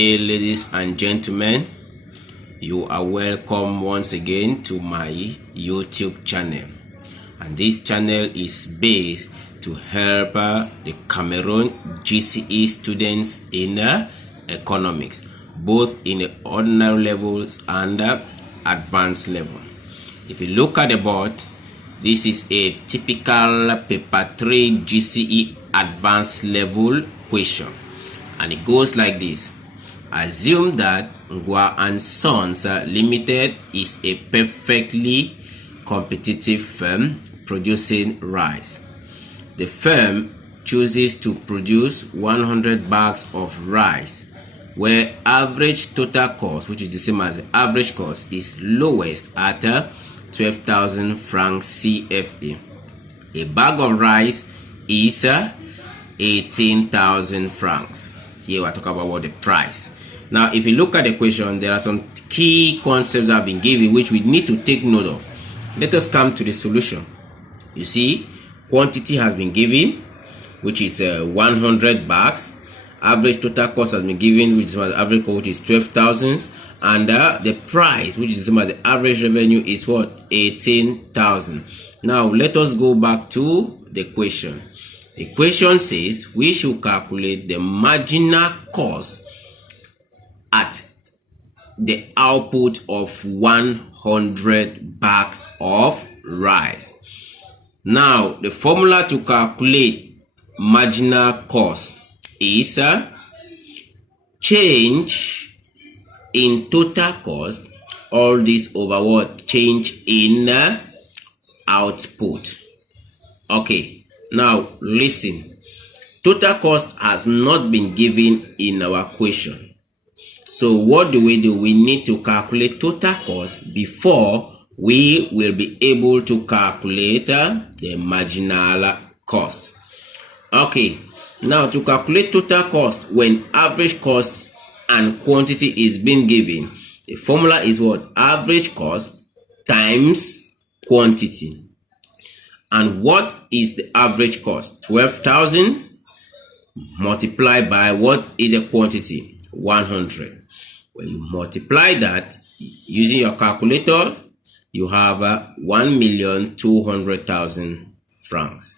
Hey ladies and gentlemen, you are welcome once again to my YouTube channel, and this channel is based to help the Cameroon GCE students in economics, both in the ordinary levels and advanced level. If you look at the board, this is a typical paper 3 GCE advanced level question, and it goes like this. Assume that Ngwa and Sons Limited is a perfectly competitive firm producing rice. The firm chooses to produce 100 bags of rice, where average total cost, which is the same as the average cost, is lowest at 12,000 francs CFA. A bag of rice is 18,000 francs. Here we're talking about what the price. Now, if you look at the question, there are some key concepts that have been given which we need to take note of. Let us come to the solution. You see, quantity has been given, which is 100 bags. Average total cost has been given, which is average cost, which is 12,000, and the price, which is the same as the average revenue, is what? 18,000. Now, let us go back to the question. The question says we should calculate the marginal cost at the output of 100 bags of rice. Now, the formula to calculate marginal cost is change in total cost, all this over what? Change in output. Okay, now listen. Total cost has not been given in our question. So what do? We need to calculate total cost before we will be able to calculate the marginal cost. Okay, now to calculate total cost when average cost and quantity is being given, the formula is what? Average cost times quantity. And what is the average cost? 12,000 multiplied by what is the quantity? 100. When you multiply that using your calculator, you have 1,200,000 francs.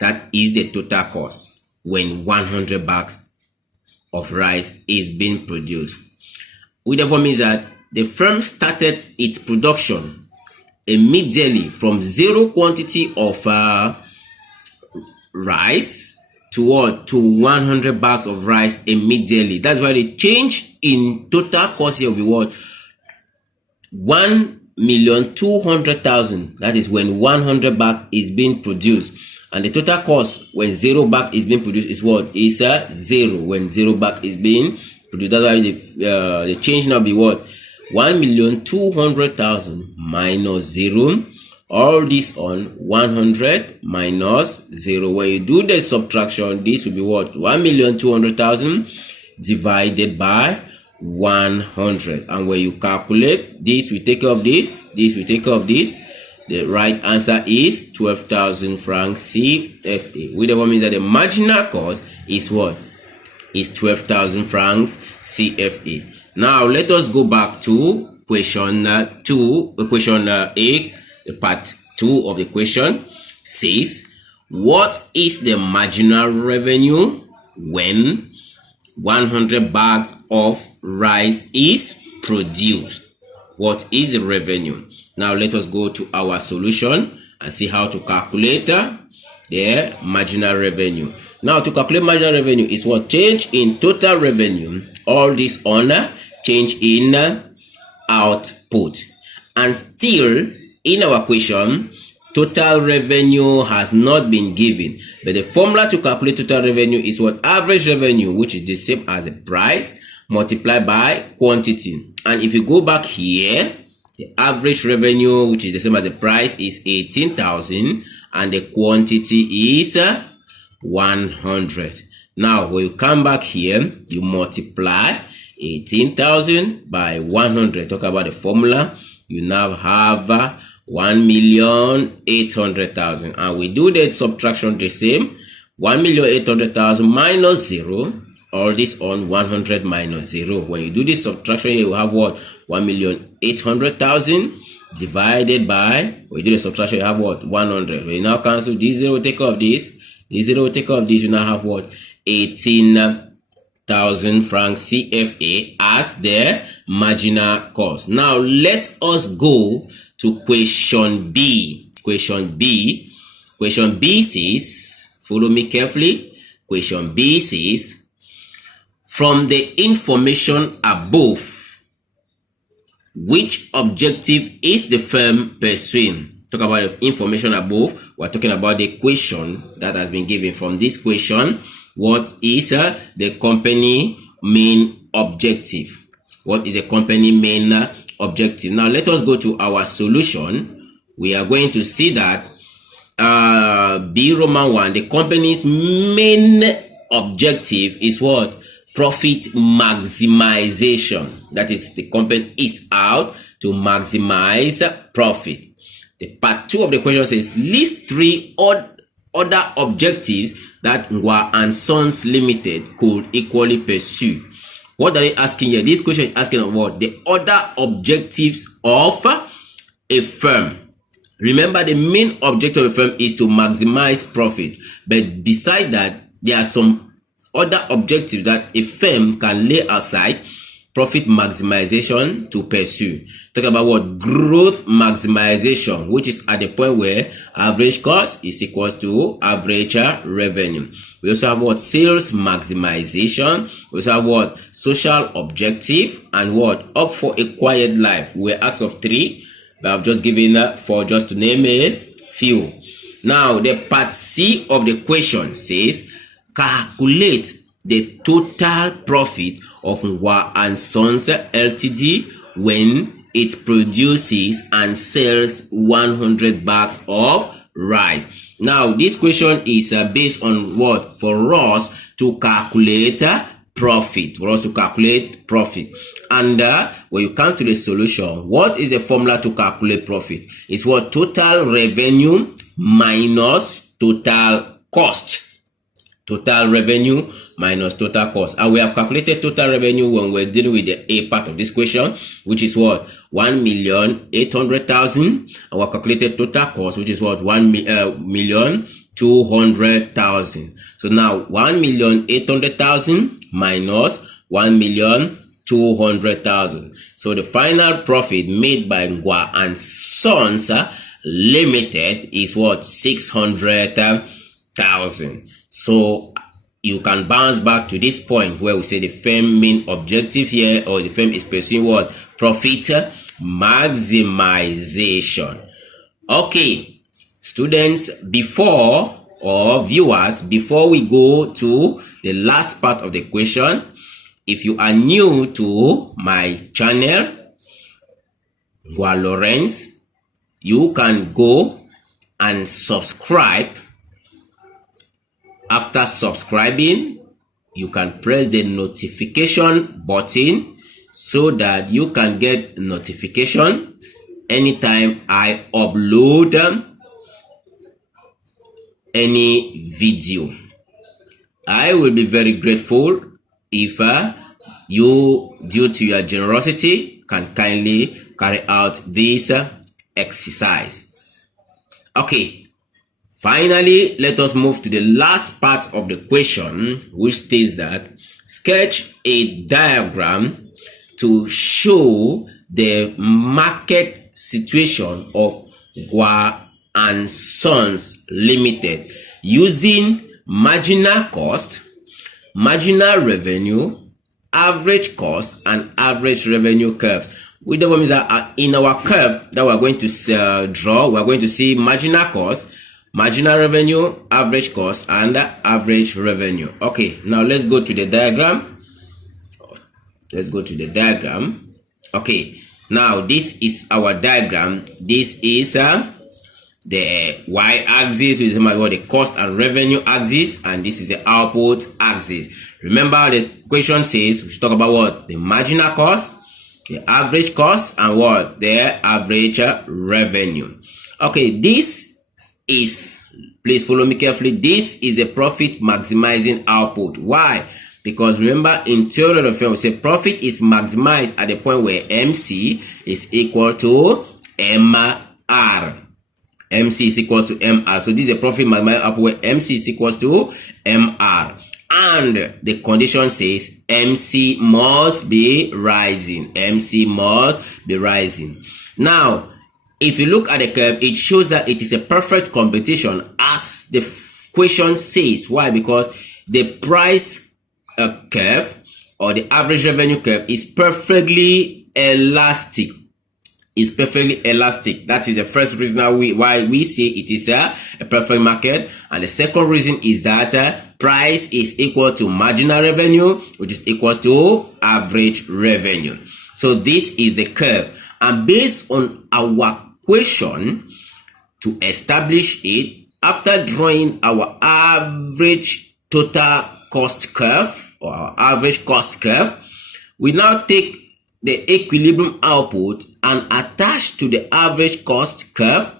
That is the total cost when 100 bags of rice is being produced. Which therefore means that the firm started its production immediately from zero quantity of rice to 100 bags of rice immediately. That's why the change in total cost here will be what? 1,200,000. That is when 100 bags is being produced, and the total cost when 0 bag is being produced is what? Is 0 when 0 bag is being produced. That's why the change now be what? 1,200,000 minus 0. All this on 100 minus 0. When you do the subtraction, this will be what? 1,200,000 divided by 100. And when you calculate, this we take off this, this we take off this. The right answer is 12,000 francs CFA. Which means that the marginal cost is what? Is 12,000 francs CFA. Now let us go back to question 2, question A. The part 2 of the question says, what is the marginal revenue when 100 bags of rice is produced? What is the revenue? Now let us go to our solution and see how to calculate the marginal revenue. Now to calculate marginal revenue is what? Change in total revenue, all this on change in output. And still in our question, total revenue has not been given, but the formula to calculate total revenue is what? Average revenue, which is the same as the price multiplied by quantity. And if you go back here, the average revenue, which is the same as the price, is 18,000, and the quantity is 100. Now when you come back here, you multiply 18,000 by 100. Talk about the formula. You now have 1,800,000, and we do the subtraction the same. 1,800,000 minus 0. all this on 100 minus 0. When you do this subtraction, you will have what? 1,800,000 divided by, when you do the subtraction, you have what? 100. When you now cancel this 0, take off this. This 0 take off this, you now have what? 18,000 francs CFA as the marginal cost. Now let us go to question B. Question B says, follow me carefully. Question B says, from the information above, which objective is the firm pursuing? Talk about the information above. We're talking about the question that has been given. From this question, what is the company main objective? What is the company main objective? Now let us go to our solution. We are going to see that B Roman 1, the company's main objective is what? Profit maximization. That is, the company is out to maximize profit. The part 2 of the question says, list 3 other objectives that Ngwa and Sons Limited could equally pursue. What are they asking here? This question is asking about the other objectives of a firm. Remember, the main objective of a firm is to maximize profit. But beside that, there are some other objectives that a firm can lay aside profit maximization to pursue. Talk about what? Growth maximization, which is at the point where average cost is equals to average revenue. We also have what? Sales maximization. We also have what? Social objective, and what? Up for a quiet life. We're asked of 3, but I've just given 4 just to name a few. Now the part C of the question says, calculate the total profit of Ngwa and Sons Ltd when it produces and sells 100 bags of rice. Now this question is based on what? For us to calculate profit. And when you come to the solution, what is the formula to calculate profit? It's what? Total revenue minus total cost. Total revenue minus total cost. And we have calculated total revenue when we're dealing with the A part of this question, which is what? 1,800,000. And we calculated total cost, which is what? 1,200,000. So now 1,800,000 minus 1,200,000. So the final profit made by Ngwa and Sons Limited is what? 600,000. So you can bounce back to this point where we say the firm main objective here, or the firm is pursuing what? Profit maximization. Okay, students, before, or viewers, before we go to the last part of the question, if you are new to my channel, Ngwa Lawrence, you can go and subscribe. After subscribing, you can press the notification button so that you can get notification anytime I upload any video. I will be very grateful if you, due to your generosity, can kindly carry out this exercise. Okay. Finally, let us move to the last part of the question, which states that sketch a diagram to show the market situation of Ngwa and Sons Limited using marginal cost, marginal revenue, average cost, and average revenue curves. Which means that in our curve that we're going to draw, we're going to see marginal cost, marginal revenue, average cost, and average revenue. Okay, now let's go to the diagram. Okay, now this is our diagram. This is the y-axis, which is what the cost and revenue axis, and this is the output axis. Remember, the question says we should talk about what? The marginal cost, the average cost, and what? The average revenue. Okay, this is, please follow me carefully, this is the profit maximizing output. Why? Because remember, in theory of firm, we say profit is maximized at the point where MC is equal to MR. MC is equals to MR. So this is a profit maximized up where MC is equals to MR. And the condition says MC must be rising. MC must be rising. Now, if you look at the curve, it shows that it is a perfect competition, as the question says. Why? Because the price curve or the average revenue curve is perfectly elastic. Is perfectly elastic. That is the first reason why we say it is a perfect market. And the second reason is that price is equal to marginal revenue, which is equal to average revenue. So this is the curve. And based on our question, to establish it, after drawing our average total cost curve or our average cost curve, we now take the equilibrium output and attach to the average cost curve.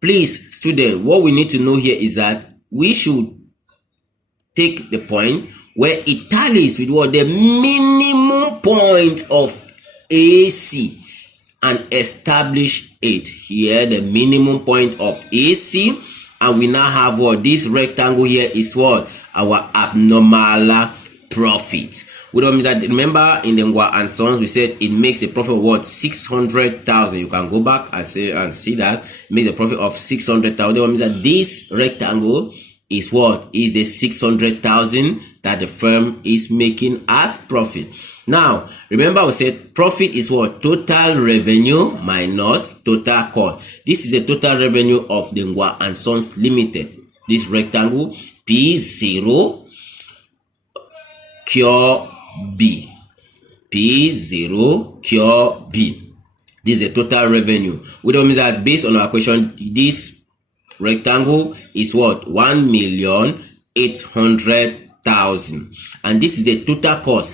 Please, student, what we need to know here is that we should take the point where it tallies with what the minimum point of AC and establish it here, the minimum point of AC. And we now have what this rectangle here is what our abnormal profit. We don't mean that, remember in the Ngwa and Sons we said it makes a profit of what 600,000. You can go back and see that it makes a profit of 600,000. That means that this rectangle is what is the 600,000 that the firm is making as profit. Now remember we said profit is what total revenue minus total cost. This is the total revenue of the Ngwa and Sons Limited. This rectangle P0 cure B. P0 cure B. This is the total revenue. We don't mean that based on our question, this rectangle is what 1,800,000. And this is the total cost.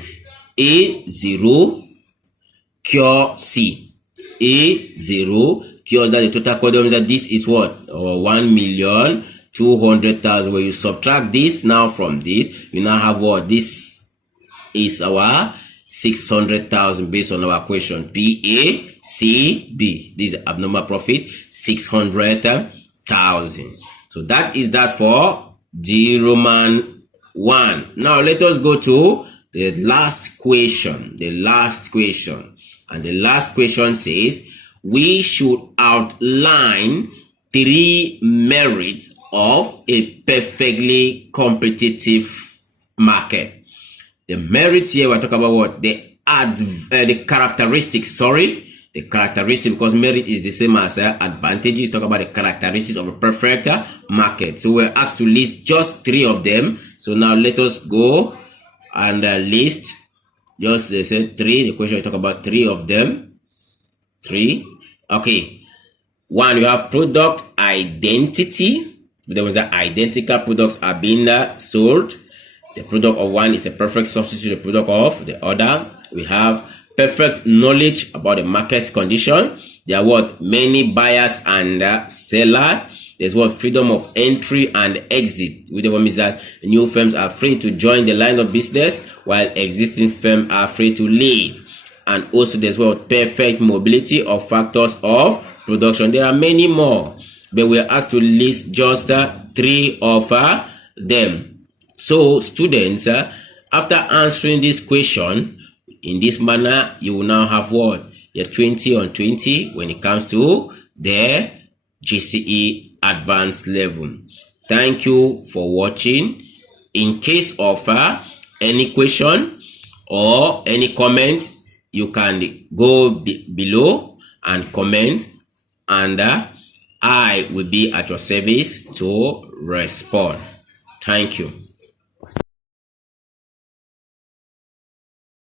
A0 cure C. A0 cure that the total cost. Means that this is what 1,200,000. When you subtract this now from this, you now have what this is our 600,000 based on our question PACB. This is abnormal profit 600,000. So that is that for the Roman 1. Now let us go to the last question. And the last question says we should outline 3 merits of a perfectly competitive market. The merits here, we're talking about what? The characteristics, the characteristics, because merit is the same as advantages. Talk about the characteristics of a perfect market. So we're asked to list just 3 of them. So now let us go and list just, they said 3. The question is talk about 3 of them. 3. Okay. 1, you have product identity. There was that identical products are being sold. The product of one is a perfect substitute to the product of the other. We have perfect knowledge about the market condition. There are what many buyers and sellers. There's what freedom of entry and exit. Which means that new firms are free to join the line of business while existing firms are free to leave. And also there's what perfect mobility of factors of production. There are many more, but we are asked to list just 3 of them. So students, after answering this question in this manner, you will now have what? Your 20 on 20 when it comes to the GCE Advanced Level. Thank you for watching. In case of any question or any comment, you can go below and comment, and I will be at your service to respond. Thank you.